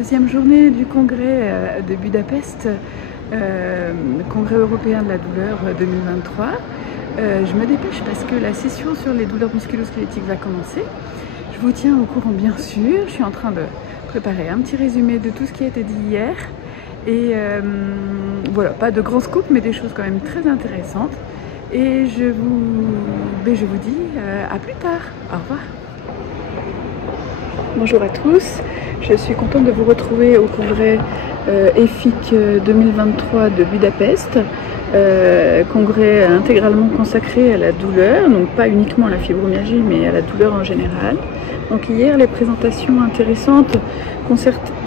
deuxième journée du congrès de Budapest, congrès européen de la douleur 2023. Je me dépêche parce que la session sur les douleurs musculo-squelettiques va commencer. Je vous tiens au courant bien sûr, je suis en train de préparer un petit résumé de tout ce qui a été dit hier. Et voilà, pas de grands scoops mais des choses quand même très intéressantes. Et je vous dis à plus tard, au revoir. Bonjour à tous, je suis contente de vous retrouver au congrès EFIC 2023 de Budapest, congrès intégralement consacré à la douleur, donc pas uniquement à la fibromyalgie mais à la douleur en général. Donc hier les présentations intéressantes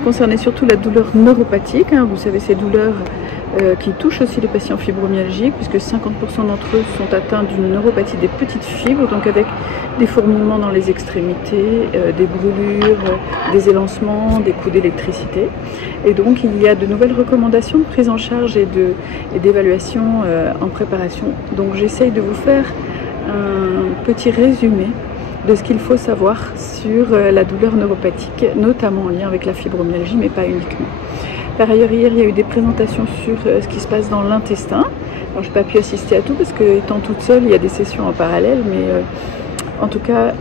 concernaient surtout la douleur neuropathique, vous savez ces douleurs qui touchent aussi les patients fibromyalgiques puisque 50% d'entre eux sont atteints d'une neuropathie des petites fibres, donc avec des fourmillements dans les extrémités, des brûlures, des élancements, des coups d'électricité. Et donc il y a de nouvelles recommandations de prise en charge et d'évaluation en préparation. Donc j'essaye de vous faire un petit résumé de ce qu'il faut savoir sur la douleur neuropathique, notamment en lien avec la fibromyalgie, mais pas uniquement. Par ailleurs, hier, il y a eu des présentations sur ce qui se passe dans l'intestin. Alors, je n'ai pas pu assister à tout parce que, étant toute seule, il y a des sessions en parallèle, mais en tout cas,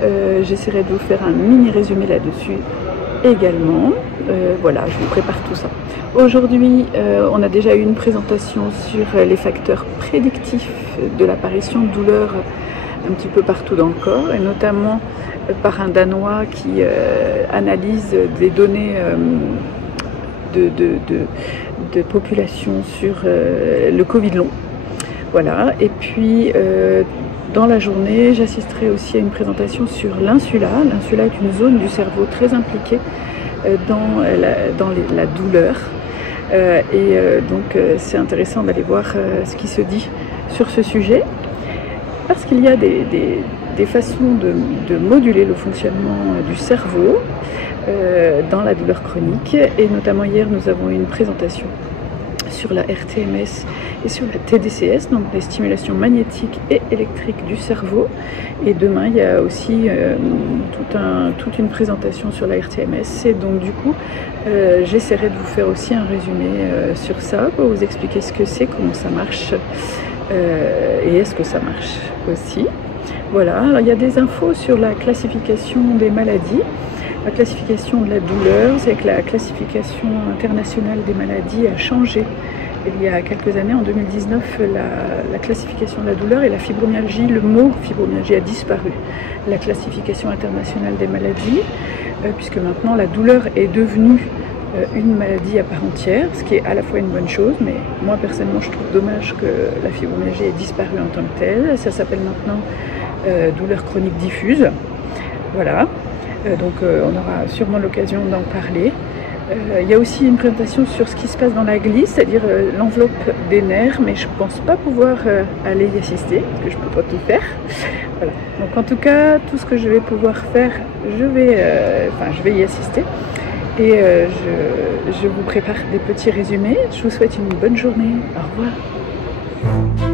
j'essaierai de vous faire un mini résumé là-dessus également. Voilà, je vous prépare tout ça. Aujourd'hui, on a déjà eu une présentation sur les facteurs prédictifs de l'apparition de douleurs un petit peu partout dans le corps, et notamment par un Danois qui analyse des données de population sur le Covid long. Voilà, et puis dans la journée, j'assisterai aussi à une présentation sur l'insula. L'insula est une zone du cerveau très impliquée dans la douleur. Donc c'est intéressant d'aller voir ce qui se dit sur ce sujet. Parce qu'il y a des façons de moduler le fonctionnement du cerveau dans la douleur chronique. Et notamment hier, nous avons eu une présentation sur la RTMS et sur la TDCS, donc les stimulations magnétiques et électriques du cerveau. Et demain, il y a aussi toute une présentation sur la RTMS. Et donc du coup, j'essaierai de vous faire aussi un résumé sur ça, pour vous expliquer ce que c'est, comment ça marche. Et est-ce que ça marche aussi. Voilà, alors il y a des infos sur la classification des maladies. La classification de la douleur, c'est que la classification internationale des maladies a changé il y a quelques années. En 2019, la classification de la douleur et la fibromyalgie, le mot fibromyalgie a disparu. La classification internationale des maladies, puisque maintenant la douleur est devenue une maladie à part entière, ce qui est à la fois une bonne chose, mais moi personnellement je trouve dommage que la fibromyalgie ait disparu en tant que telle. Ça s'appelle maintenant douleur chronique diffuse. Voilà, donc on aura sûrement l'occasion d'en parler. Il y a aussi une présentation sur ce qui se passe dans la glisse, c'est-à-dire l'enveloppe des nerfs, mais je ne pense pas pouvoir aller y assister, parce que je ne peux pas tout faire. Voilà. Donc en tout cas, tout ce que je vais pouvoir faire, je vais y assister. Et je vous prépare des petits résumés. Je vous souhaite une bonne journée. Au revoir.